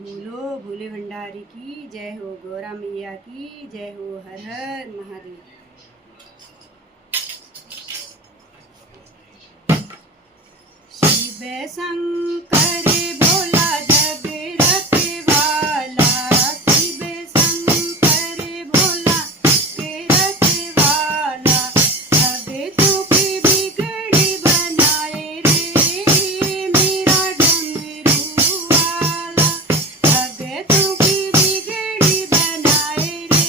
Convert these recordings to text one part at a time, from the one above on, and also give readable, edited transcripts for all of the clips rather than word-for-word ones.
बोलो भोले भंडारी की जय हो, गौरा मैया की जय हो। हर हर महादेव। शिव शंकर भोला जग रखवाला, शिव शंकर भोला के रखवाला। भक्तों की बिगड़ी बनाए रे मेरा डमरू वाला। भक्तों की बिगड़ी बनाए रे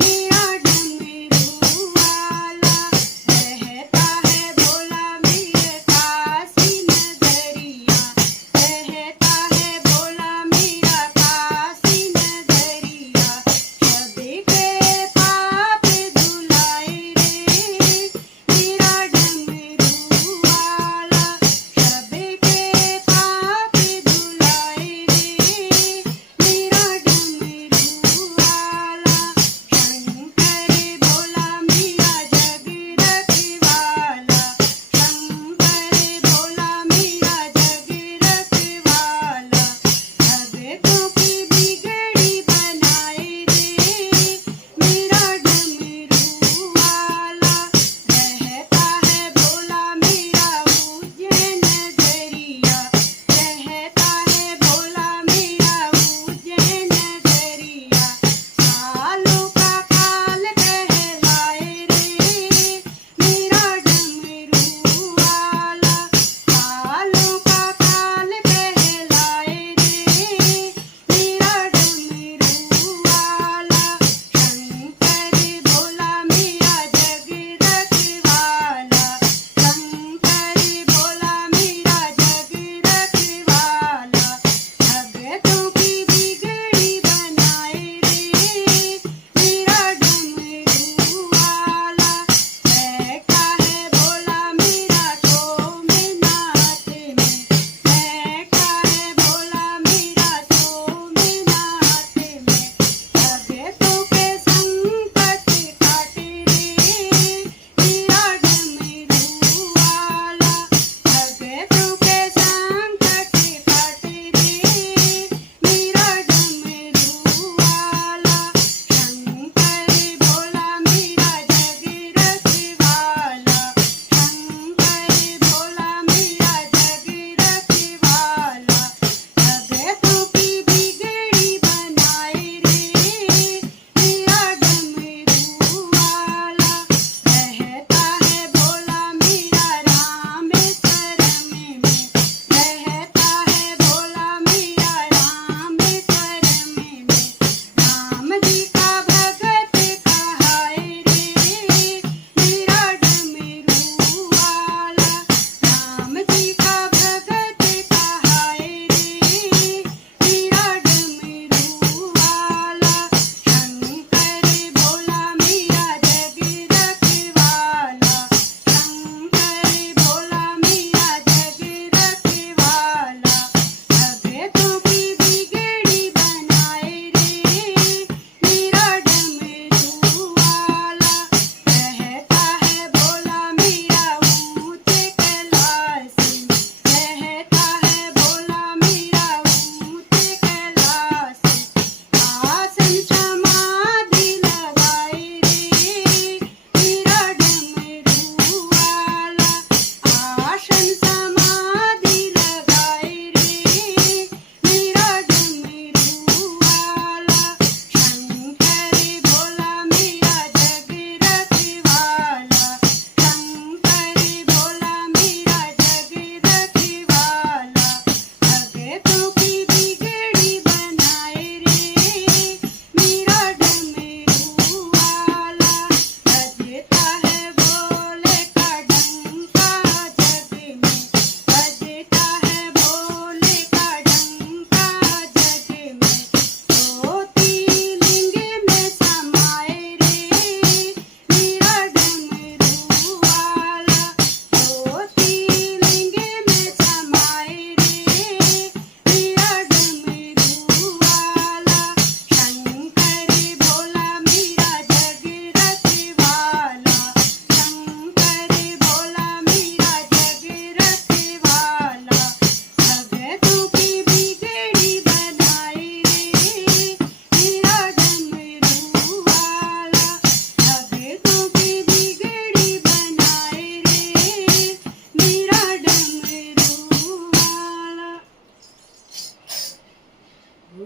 मेरा डमरू वाला। रहता है भोला मेरे काशी नगरिया, रहता है भोला मेरा काशी नगरिया। सबके पाप धुलाए रे मेरा डमरू वाला। सबके पाप धुलाए रे मेरा डमरू वाला। शंकर भोला मेरा जग रखवाला, शंकर भोला मेरा जग रखवाला। भक्तों की बिगड़ी बनाए रे मेरा डमरू वाला। रहता है भोला मेरा उज्जैन नगरिया, रहता है भोला मेरा उज्जैन नगरिया। कालों का काल कहलाए रे मेरा डमरू वाला। कालों का काल कहलाए रे मेरा डमरू वाला। शंकर भोला मेरा जग रखवाला, शंकर भोला मेरा जग रखवाला। भक्तों की बिगड़ी बनाए रे मेरा डमरू वाला। रहता है भोला मेरा सोमनाथ में, रहता है भोला मेरा सोमनाथ में। भक्तों के संकट काटे रे मेरा डमरू वाला। भक्तों के संकट काटे रे मेरा डमरू वाला। शंकर भोला मेरा जग रखवाला, शंकर भोला मेरा जग रखवाला। भक्तों की बिगड़ी बनाए रे मेरा डमरू वाला। रहता है भोला मेरा रामेश्वरम में, रहता है भोला मेरा रामेश्वरम में। राम जी का भगत कहाए रे मेरा डमरू वाला। राम जी का भगत कहाए रे मेरा डमरू वाला। शंकर भोला मेरा जग रखवाला, शंकर भोला मेरा जग रखवाला। भक्तों की बिगड़ी बनाए रे मेरा डमरू वाला। रहता है भोला मेरा ऊंचे कैलाश में, रहता है भोला मेरा ऊंचे कैलाश में। आसन समाधि लगाए रे मेरा डमरू वाला। आसन समाधि लगाए रे मेरा डमरू वाला। शंकर भोला मेरा जग रखवाला, शंकर भोला मेरा जग रखवाला। भक्तों की बिगड़ी बनाए रे मेरा डमरू वाला। बजता है भोले का डंका जग में, बजता है भोले का डंका जग में। ज्योतिर्लिंग में समाए रे मेरा डमरू वाला। ज्योतिर्लिंग में समाए रे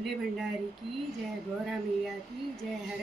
भोले भंडारी की जय, गौरा मैया की जय, हर